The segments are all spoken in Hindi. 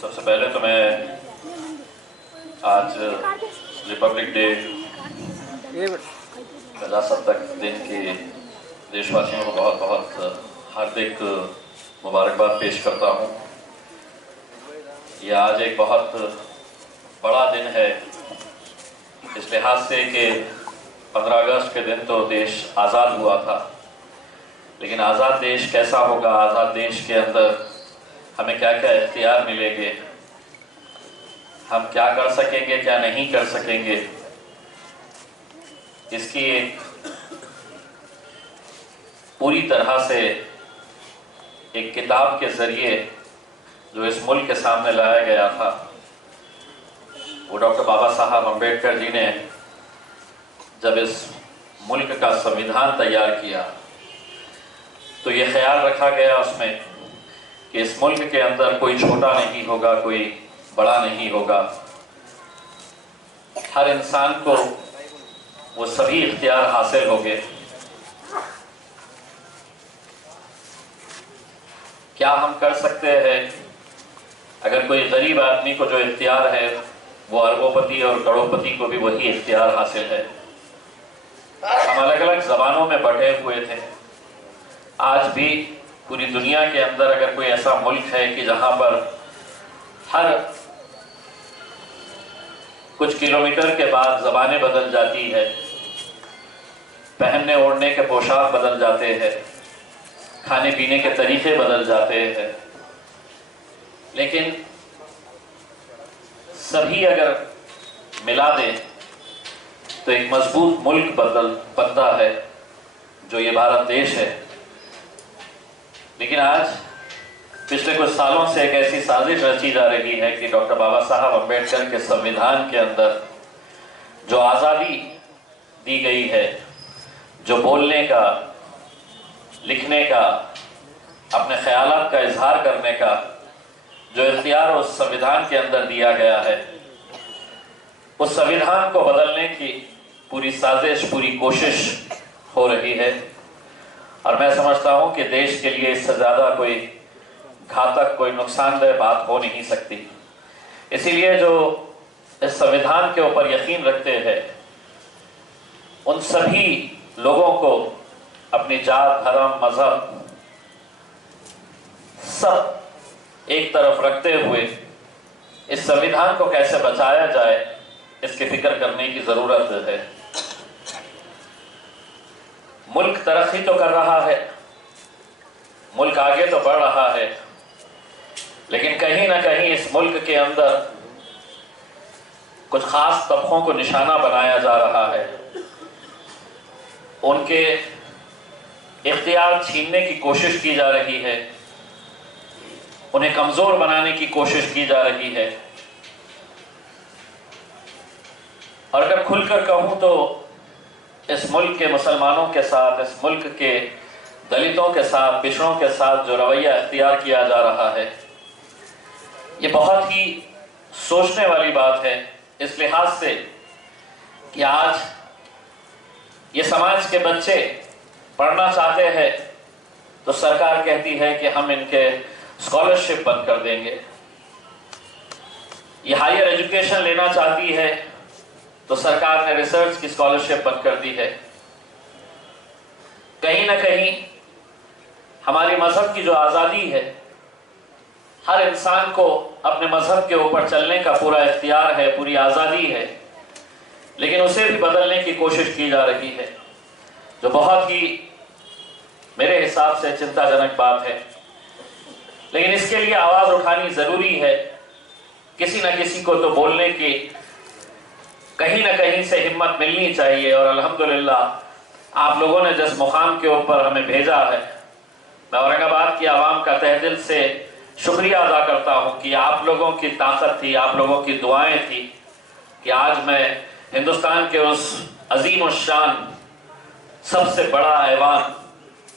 सबसे पहले तो मैं आज रिपब्लिक डे प्रजासत्ताक दिन के देशवासियों को बहुत बहुत हार्दिक मुबारकबाद पेश करता हूँ। यह आज एक बहुत बड़ा दिन है इस लिहाज से कि 15 अगस्त के दिन तो देश आज़ाद हुआ था, लेकिन आज़ाद देश कैसा होगा, आज़ाद देश के अंदर हमें क्या क्या इख्तियार मिलेंगे, हम क्या कर सकेंगे क्या नहीं कर सकेंगे, इसकी एक पूरी तरह से एक किताब के ज़रिए जो इस मुल्क के सामने लाया गया था, वो डॉक्टर बाबा साहब अम्बेडकर जी ने जब इस मुल्क का संविधान तैयार किया तो ये ख्याल रखा गया उसमें कि इस मुल्क के अंदर कोई छोटा नहीं होगा, कोई बड़ा नहीं होगा, हर इंसान को वो सभी इख्तियार हासिल होंगे। क्या हम कर सकते हैं? अगर कोई गरीब आदमी को जो इख्तियार है वो अरबोपति और करोड़पति को भी वही इख्तियार हासिल है। हम अलग अलग ज़बानों में बटे हुए थे। आज भी पूरी दुनिया के अंदर अगर कोई ऐसा मुल्क है कि जहाँ पर हर कुछ किलोमीटर के बाद ज़बानें बदल जाती है, पहनने ओढ़ने के पोशाक बदल जाते हैं, खाने पीने के तरीके बदल जाते हैं, लेकिन सभी अगर मिला दें तो एक मजबूत मुल्क बनता है जो ये भारत देश है। लेकिन आज पिछले कुछ सालों से एक ऐसी साजिश रची जा रही है कि डॉक्टर बाबा साहब अम्बेडकर के संविधान के अंदर जो आज़ादी दी गई है, जो बोलने का, लिखने का, अपने ख्यालात का इजहार करने का जो इख्तियार उस संविधान के अंदर दिया गया है, उस संविधान को बदलने की पूरी साजिश, पूरी कोशिश हो रही है। और मैं समझता हूं कि देश के लिए इससे ज़्यादा कोई घातक, कोई नुकसानदेह बात हो नहीं सकती। इसीलिए जो इस संविधान के ऊपर यकीन रखते हैं उन सभी लोगों को अपनी जात, धर्म, मजहब सब एक तरफ रखते हुए इस संविधान को कैसे बचाया जाए इसकी फिक्र करने की ज़रूरत है। मुल्क तरक्की तो कर रहा है, मुल्क आगे तो बढ़ रहा है, लेकिन कहीं ना कहीं इस मुल्क के अंदर कुछ खास तबकों को निशाना बनाया जा रहा है, उनके इख्तियार छीनने की कोशिश की जा रही है, उन्हें कमज़ोर बनाने की कोशिश की जा रही है। और अगर खुलकर कहूँ तो इस मुल्क के मुसलमानों के साथ, इस मुल्क के दलितों के साथ, पिछड़ों के साथ जो रवैया इख्तियार किया जा रहा है, ये बहुत ही सोचने वाली बात है इस लिहाज से कि आज ये समाज के बच्चे पढ़ना चाहते हैं तो सरकार कहती है कि हम इनके स्कॉलरशिप बंद कर देंगे। ये हायर एजुकेशन लेना चाहती है तो सरकार ने रिसर्च की स्कॉलरशिप बंद कर दी है। कहीं ना कहीं हमारे मजहब की जो आज़ादी है, हर इंसान को अपने मजहब के ऊपर चलने का पूरा इख्तियार है, पूरी आज़ादी है, लेकिन उसे भी बदलने की कोशिश की जा रही है, जो बहुत ही मेरे हिसाब से चिंताजनक बात है। लेकिन इसके लिए आवाज़ उठानी ज़रूरी है। किसी न किसी को तो बोलने की कहीं ना कहीं से हिम्मत मिलनी चाहिए। और अल्हम्दुलिल्लाह आप लोगों ने जिस मुकाम के ऊपर हमें भेजा है, मैं औरंगाबाद की आवाम का तहे दिल से शुक्रिया अदा करता हूं कि आप लोगों की ताकत थी, आप लोगों की दुआएं थी कि आज मैं हिंदुस्तान के उस अजीम और शान सबसे बड़ा ऐवान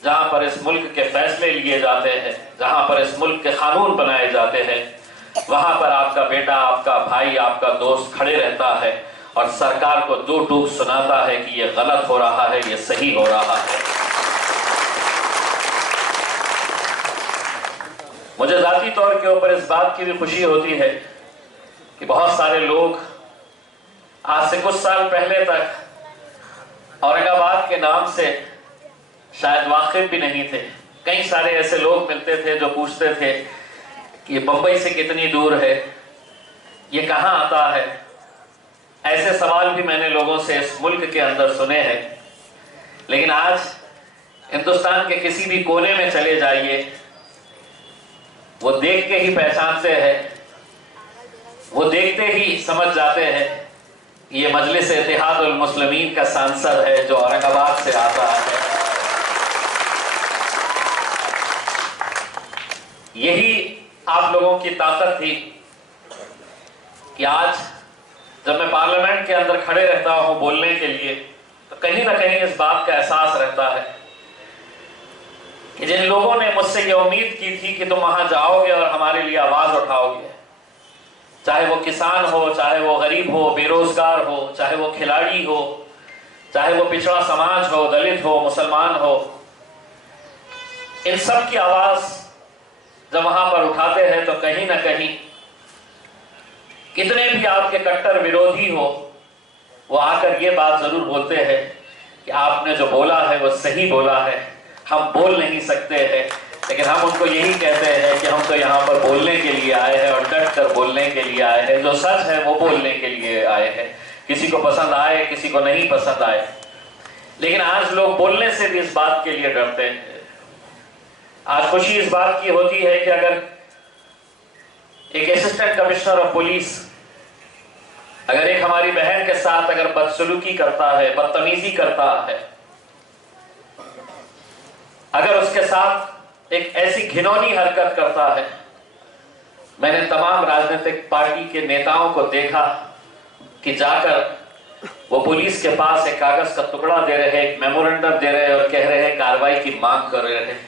जहां पर इस मुल्क के फैसले लिए जाते हैं, जहां पर इस मुल्क के कानून बनाए जाते हैं, वहां पर आपका बेटा, आपका भाई, आपका दोस्त खड़े रहता है और सरकार को दो टूक सुनाता है कि ये गलत हो रहा है, ये सही हो रहा है। मुझे ज़ाती तौर के ऊपर इस बात की भी खुशी होती है कि बहुत सारे लोग आज से कुछ साल पहले तक औरंगाबाद के नाम से शायद वाकिफ भी नहीं थे। कई सारे ऐसे लोग मिलते थे जो पूछते थे कि बम्बई से कितनी दूर है, ये कहाँ आता है। ऐसे सवाल भी मैंने लोगों से इस मुल्क के अंदर सुने हैं। लेकिन आज हिंदुस्तान के किसी भी कोने में चले जाइए, वो देख के ही पहचानते हैं, वो देखते ही समझ जाते हैं ये मजलिस इत्तेहादुल मुस्लिमीन का सांसद है जो औरंगाबाद से आता है। यही आप लोगों की ताकत थी कि आज जब मैं पार्लियामेंट के अंदर खड़े रहता हूं बोलने के लिए, तो कहीं ना कहीं इस बात का एहसास रहता है कि जिन लोगों ने मुझसे ये उम्मीद की थी कि तुम वहां जाओगे और हमारे लिए आवाज उठाओगे, चाहे वो किसान हो, चाहे वो गरीब हो, बेरोजगार हो, चाहे वो खिलाड़ी हो, चाहे वो पिछड़ा समाज हो, दलित हो, मुसलमान हो, इन सब की आवाज जब वहां पर उठाते हैं तो कहीं ना कहीं कितने भी आपके कट्टर विरोधी हो, वो आकर ये बात जरूर बोलते हैं कि आपने जो बोला है वो सही बोला है, हम बोल नहीं सकते हैं, लेकिन हम उनको यही कहते हैं कि हम तो यहाँ पर बोलने के लिए आए हैं और डट कर बोलने के लिए आए हैं। जो सच है वो बोलने के लिए आए हैं, किसी को पसंद आए किसी को नहीं पसंद आए। लेकिन आज लोग बोलने से भी इस बात के लिए डरते हैं। आज खुशी इस बात की होती है कि अगर एक असिस्टेंट कमिश्नर ऑफ पुलिस अगर एक हमारी बहन के साथ अगर बदसलूकी करता है, बदतमीजी करता है, अगर उसके साथ एक ऐसी घिनौनी हरकत करता है, मैंने तमाम राजनीतिक पार्टी के नेताओं को देखा कि जाकर वो पुलिस के पास एक कागज का टुकड़ा दे रहे हैं, एक मेमोरेंडम दे रहे हैं और कह रहे हैं कार्रवाई की मांग कर रहे हैं।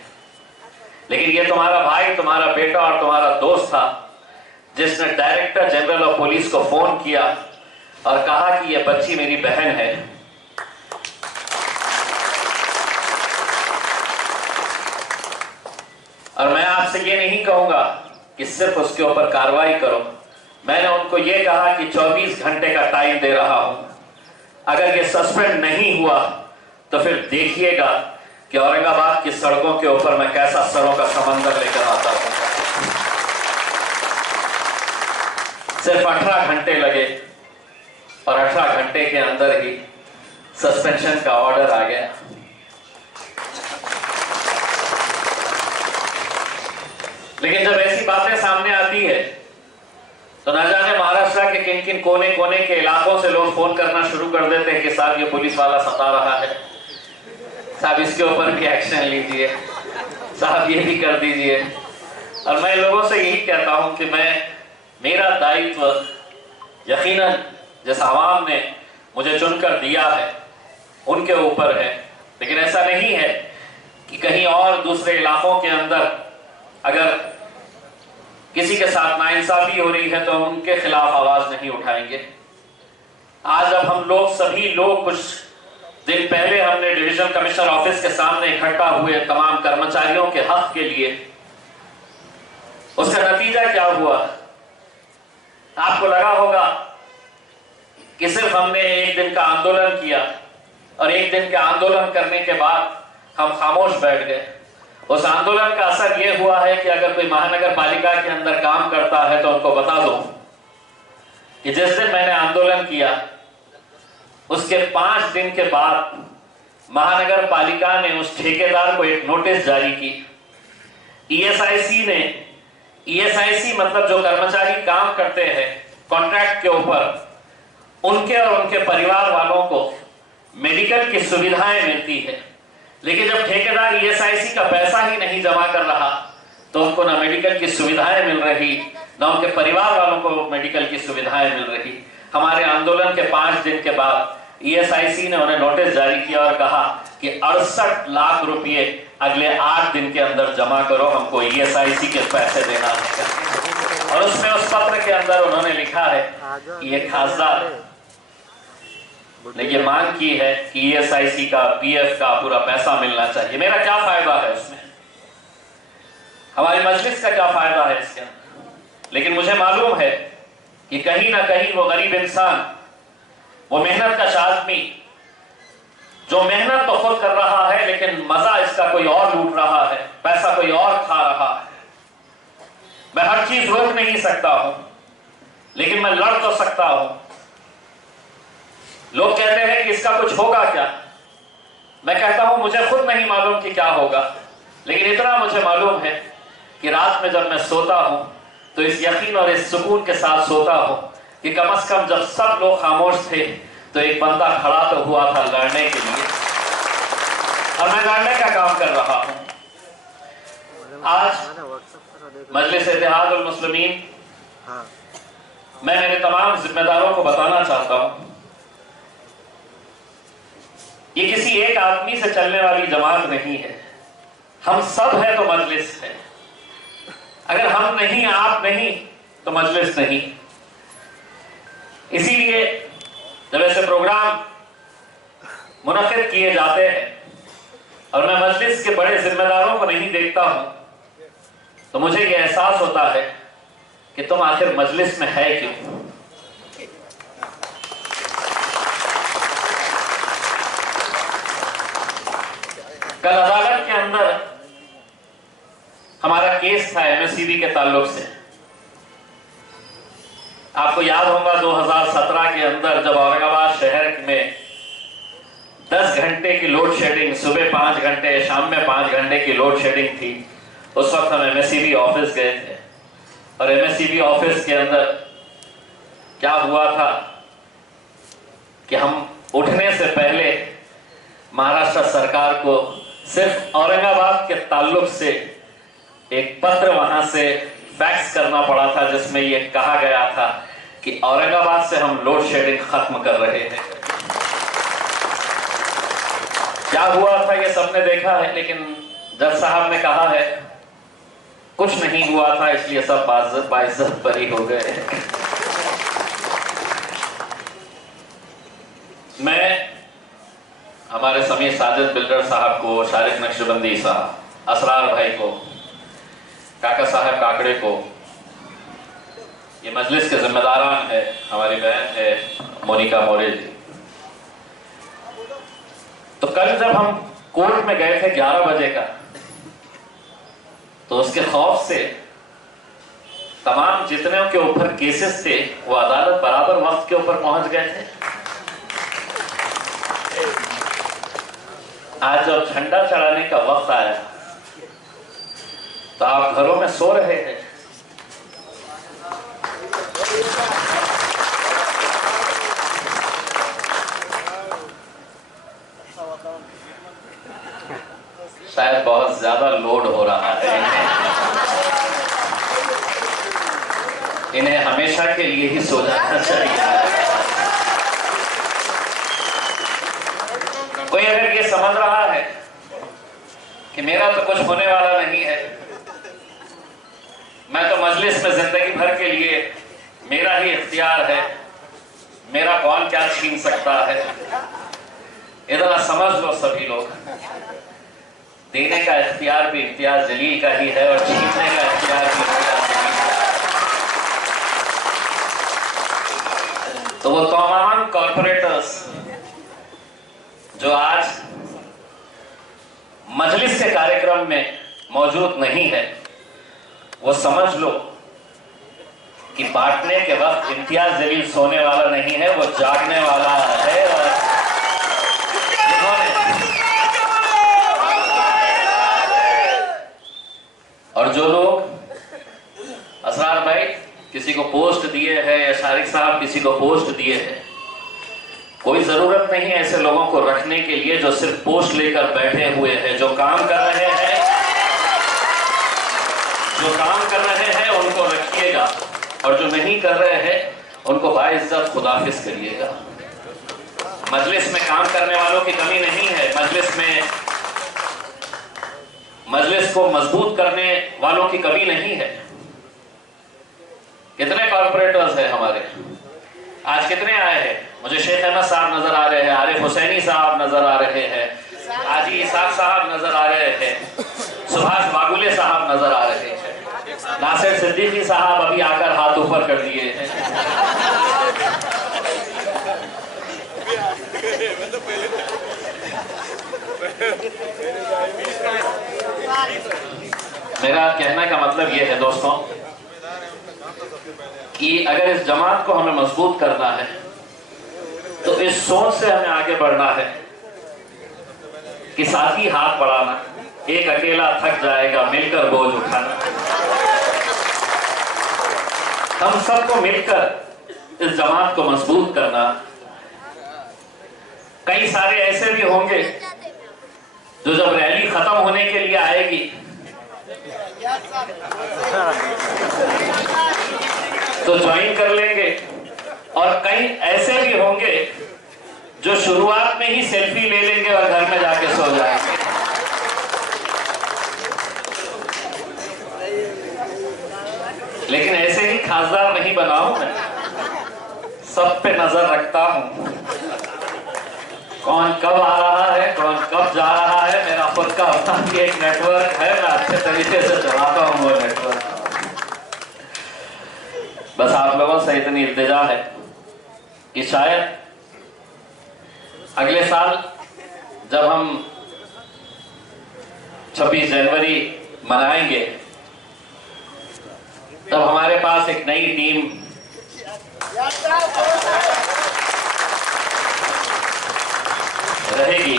लेकिन ये तुम्हारा भाई, तुम्हारा बेटा और तुम्हारा दोस्त था जिसने डायरेक्टर जनरल ऑफ पुलिस को फोन किया और कहा कि ये बच्ची मेरी बहन है। और मैं आपसे ये नहीं कहूंगा कि सिर्फ उसके ऊपर कार्रवाई करो, मैंने उनको ये कहा कि 24 घंटे का टाइम दे रहा हूं, अगर ये सस्पेंड नहीं हुआ तो फिर देखिएगा कि औरंगाबाद की सड़कों के ऊपर मैं कैसा सरों का समंदर लेकर आता हूं। सिर्फ 18 घंटे लगे और 18 घंटे के अंदर ही सस्पेंशन का ऑर्डर आ गया। लेकिन जब ऐसी बातें सामने आती है तो न जाने महाराष्ट्र के किन किन कोने कोने के इलाकों से लोग फोन करना शुरू कर देते हैं कि साहब ये पुलिस वाला सता रहा है, साहब इसके ऊपर भी एक्शन लीजिए, साहब ये भी कर दीजिए। और मैं लोगों से यही कहता हूं कि मेरा दायित्व यकीनन जिस आवाम ने मुझे चुनकर दिया है उनके ऊपर है, लेकिन ऐसा नहीं है कि कहीं और दूसरे इलाकों के अंदर अगर किसी के साथ नाइंसाफी हो रही है तो हम उनके खिलाफ आवाज नहीं उठाएंगे। आज अब हम लोग सभी लोग कुछ दिन पहले हमने डिवीजन कमिश्नर ऑफिस के सामने इकट्ठा हुए तमाम कर्मचारियों के हक के लिए। उसका नतीजा क्या हुआ? आपको लगा होगा कि सिर्फ हमने एक दिन का आंदोलन किया और एक दिन के आंदोलन करने के बाद हम खामोश बैठ गए। उस आंदोलन का असर यह हुआ है कि अगर कोई महानगर पालिका के अंदर काम करता है तो उनको बता दो कि जिस दिन मैंने आंदोलन किया उसके 5 दिन के बाद महानगर पालिका ने उस ठेकेदार को एक नोटिस जारी की। ईएसआईसी मतलब जो कर्मचारी काम करते हैं कॉन्ट्रैक्ट के ऊपर, उनके और उनके परिवार वालों को मेडिकल की सुविधाएं मिलती है। लेकिन जब ठेकेदार ईएसआईसी का पैसा ही नहीं जमा कर रहा तो उनको ना मेडिकल की सुविधाएं मिल रही, ना उनके परिवार वालों को मेडिकल की सुविधाएं मिल रही। हमारे आंदोलन के 5 दिन के बाद ईएसआईसी ने उन्हें नोटिस जारी किया और कहा कि 68 लाख रुपए अगले 8 दिन के अंदर जमा करो, हमको ईएसआईसी के पैसे देना है। और उसमें उस पत्र के अंदर उन्होंने लिखा है कि ये खासदार ने ये मांग की है कि ईएसआईसी का, पीएफ का पूरा पैसा मिलना चाहिए। मेरा क्या फायदा है उसमें? हमारी मजलिस का क्या फायदा है इसके अंदर। लेकिन मुझे मालूम है कि कहीं ना कहीं वो गरीब इंसान, वो मेहनत कश आदमी, जो मेहनत तो खुद कर रहा है लेकिन मजा इसका कोई और लूट रहा है, पैसा कोई और खा रहा है। मैं हर चीज रोक नहीं सकता हूं, लेकिन मैं लड़ तो सकता हूं। लोग कहते हैं कि इसका कुछ होगा क्या। मैं कहता हूं मुझे खुद नहीं मालूम कि क्या होगा, लेकिन इतना मुझे मालूम है कि रात में जब मैं सोता हूं तो इस यकीन और इस सुकून के साथ सोता हूं कि कम से कम जब सब लोग खामोश थे तो एक बंदा खड़ा तो हुआ था लड़ने के लिए, और मैं लड़ने का काम कर रहा हूं। आज मजलिस इत्तेहादुल मुस्लिमीन, मैं मेरे तमाम जिम्मेदारों को बताना चाहता हूं, ये किसी एक आदमी से चलने वाली जमात नहीं है। हम सब है तो मजलिस है। अगर हम नहीं, आप नहीं, तो मजलिस नहीं। इसीलिए जब ऐसे प्रोग्राम मुनक्किद किए जाते हैं और मैं मजलिस के बड़े जिम्मेदारों को नहीं देखता हूं, तो मुझे यह एहसास होता है कि तुम आखिर मजलिस में है क्यों। कल अदालत के अंदर हमारा केस था एमएससीबी के ताल्लुक से। आपको याद होगा 2017 के अंदर जब औरंगाबाद शहर में 10 घंटे की लोड शेडिंग, सुबह 5 घंटे, शाम में 5 घंटे की लोड शेडिंग थी। उस वक्त हम एमएससीबी ऑफिस गए थे और एमएससीबी ऑफिस के अंदर क्या हुआ था कि हम उठने से पहले महाराष्ट्र सरकार को सिर्फ औरंगाबाद के ताल्लुक से एक पत्र वहां से फैक्स करना पड़ा था, जिसमें यह कहा गया था कि औरंगाबाद से हम लोड शेडिंग खत्म कर रहे हैं। क्या हुआ था ये सबने देखा है, लेकिन जज साहब ने कहा है कुछ नहीं हुआ था, इसलिए सब बाइज्जत बरी हो गए। मैं हमारे समीर साजिद बिल्डर साहब को, शारिक नक्शबंदी साहब, असरार भाई को, काका साहब काकड़े को, ये मजलिस के जिम्मेदारान है, हमारी बहन है मोनिका मोरे जी। तो कल जब हम कोर्ट में गए थे 11 बजे का, तो उसके खौफ से तमाम जितने के ऊपर केसेस थे वो अदालत बराबर वक्त के ऊपर पहुंच गए थे। आज जब झंडा चढ़ाने का वक्त आया तो आप घरों में सो रहे हैं। शायद बहुत ज्यादा लोड हो रहा है इन्हें हमेशा के लिए ही सो जाना चाहिए। कोई अगर ये समझ रहा है कि मेरा तो कुछ होने वाला नहीं है, मैं तो मजलिस में जिंदगी भर के लिए, मेरा ही इख्तियार है, मेरा कौन क्या छीन सकता है, इतना समझ लो सभी लोग। देने का इख्तियार भी इम्तियाज जलील का ही है और छीनने का इख्तियार भी इम्तियाज जलील का है। तो वो तमाम कॉर्पोरेटर्स जो आज मजलिस के कार्यक्रम में मौजूद नहीं है, वो समझ लो कि बांटने के वक्त इम्तियाज जलील सोने वाला नहीं है, वो जागने वाला है। और जो लोग असरार भाई किसी को पोस्ट दिए हैं या शारिक साहब किसी को पोस्ट दिए हैं, कोई जरूरत नहीं है ऐसे लोगों को रखने के लिए जो सिर्फ पोस्ट लेकर बैठे हुए हैं। जो काम कर रहे हैं, उनको रखिएगा, और जो नहीं कर रहे हैं उनको बाइज्जत खुदाफिज करिएगा। मजलिस में काम करने वालों की कमी नहीं है, मजलिस को मजबूत करने वालों की कमी नहीं है। कितने कॉर्पोरेटर्स हैं हमारे, आज कितने आए हैं? मुझे शेख अहमद साहब नजर आ रहे हैं, आरिफ हुसैनी साहब नजर आ रहे हैं, हाजी इसाक साहब नजर आ रहे हैं, सुभाष बागुले साहब नजर आ रहे हैं, नासिर सिद्दीकी साहब अभी आकर हाथ ऊपर कर दिए हैं। मेरा कहने का मतलब यह है दोस्तों कि अगर इस जमात को हमें मजबूत करना है तो इस सोच से हमें आगे बढ़ना है कि साथी हाथ बढ़ाना, एक अकेला थक जाएगा मिलकर बोझ उठाना। हम सबको मिलकर इस जमात को मजबूत करना। कई सारे ऐसे भी होंगे जो जब रैली खत्म होने के लिए आएगी तो ज्वाइन कर लेंगे, और कई ऐसे भी होंगे जो शुरुआत में ही सेल्फी ले लेंगे और घर में जाके सो जाएंगे। लेकिन ऐसे ही खासदार नहीं बना हूं मैं, सब पे नजर रखता हूं, कौन कब आ रहा है, कौन कब जा रहा है। मेरा खुद का अपना भी एक नेटवर्क है, मैं अच्छे तरीके से चलाता हूं वो नेटवर्क। बस आप लोगों से इतनी इल्तिजा है कि शायद अगले साल जब हम 26 जनवरी मनाएंगे तब हमारे पास एक नई टीम रहेगी।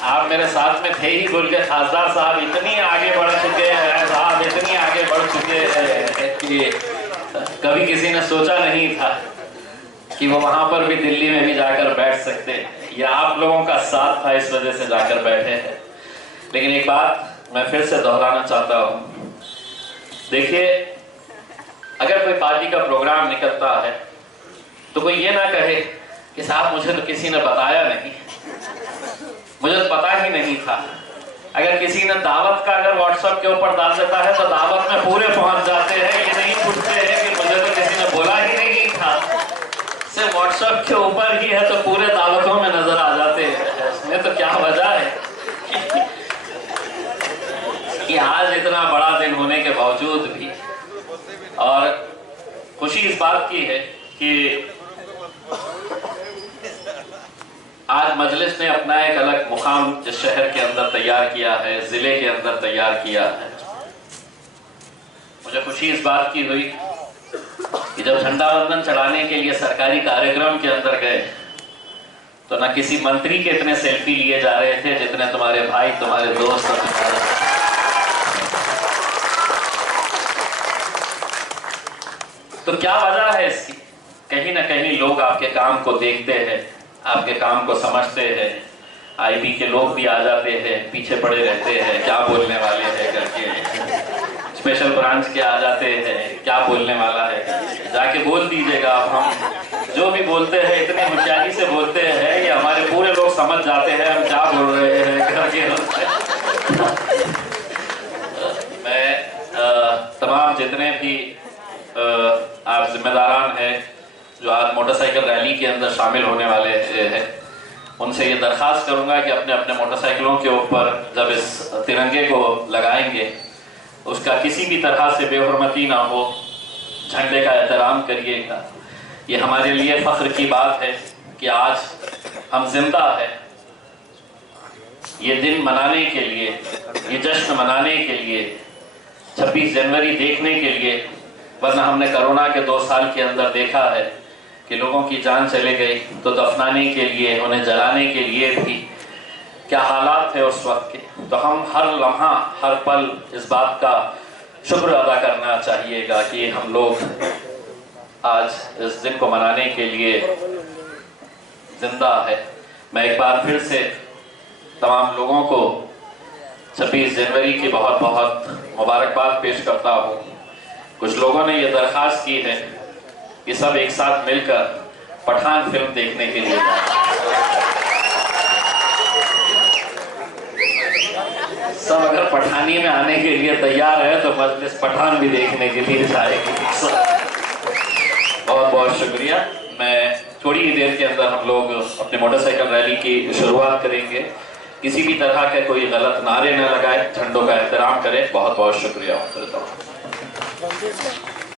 आप मेरे साथ में थे ही बोल के खासदार साहब इतनी आगे बढ़ चुके हैं, साहब इतनी आगे बढ़ चुके हैं कि कभी किसी ने सोचा नहीं था कि वो वहां पर भी दिल्ली में भी जाकर बैठ सकते हैं। ये आप लोगों का साथ था, इस वजह से जाकर बैठे हैं। लेकिन एक बात मैं फिर से दोहराना चाहता हूं, देखिए अगर कोई पार्टी का प्रोग्राम निकलता है तो कोई ये ना कहे कि साहब मुझे तो किसी ने बताया नहीं, मुझे तो पता ही नहीं था। अगर किसी ने दावत का अगर व्हाट्सएप के ऊपर डाल देता है तो दावत में पूरे पहुंच जाते हैं, ये नहीं पूछते हैं कि मुझे तो किसी ने बोला ही नहीं था। सिर्फ व्हाट्सएप के ऊपर ही है तो पूरे दावतों में नजर आ जाते हैं। इसमें तो क्या वजह है कि आज इतना बड़ा दिन होने के बावजूद भी, और खुशी इस बात की है कि आज मजलिस ने अपना एक अलग मुकाम इस शहर के अंदर तैयार किया है, जिले के अंदर तैयार किया है। मुझे खुशी इस बात की हुई कि जब झंडा वंदन चढ़ाने के लिए सरकारी कार्यक्रम के अंदर गए तो न किसी मंत्री के इतने सेल्फी लिए जा रहे थे जितने तुम्हारे भाई, तुम्हारे दोस्त और तुम्हारे। तो क्या वजह है इसकी? कहीं ना कहीं लोग आपके काम को देखते हैं, आपके काम को समझते हैं। आईबी के लोग भी आ जाते हैं, पीछे पड़े रहते हैं, क्या बोलने वाले हैं करके। स्पेशल ब्रांच के आ जाते हैं, क्या बोलने वाला है, जाके बोल दीजिएगा। अब हम जो भी बोलते हैं इतनी होशियारी से बोलते हैं कि हमारे पूरे लोग समझ जाते हैं हम क्या बोल रहे हैं करके। मैं तमाम जितने भी आप जिम्मेदारान हैं जो आज मोटरसाइकिल रैली के अंदर शामिल होने वाले हैं, उनसे ये दरख्वास्त करूंगा कि अपने अपने मोटरसाइकिलों के ऊपर जब इस तिरंगे को लगाएंगे उसका किसी भी तरह से बेहुरमती ना हो, झंडे का एहतराम करिएगा। ये हमारे लिए फख्र की बात है कि आज हम जिंदा है ये दिन मनाने के लिए, ये जश्न मनाने के लिए, 26 जनवरी देखने के लिए। वरना हमने कोरोना के 2 साल के अंदर देखा है कि लोगों की जान चले गई तो दफनाने के लिए, उन्हें जलाने के लिए भी क्या हालात थे उस वक्त के। तो हम हर लम्हा, हर पल इस बात का शुक्र अदा करना चाहिएगा कि हम लोग आज इस दिन को मनाने के लिए जिंदा है। मैं एक बार फिर से तमाम लोगों को 26 जनवरी की बहुत बहुत मुबारकबाद पेश करता हूँ। कुछ लोगों ने ये दरख्वास्त की है कि सब एक साथ मिलकर पठान फिल्म देखने के लिए जाएं। सब अगर पठानी में आने के लिए तैयार है तो मजलिस पठान भी देखने के लिए जाएगी। बहुत बहुत शुक्रिया। मैं थोड़ी ही देर के अंदर हम लोग अपने मोटरसाइकिल रैली की शुरुआत करेंगे। किसी भी तरह के कोई गलत नारे न लगाए, झंडों का एहतराम करें। बहुत बहुत शुक्रिया।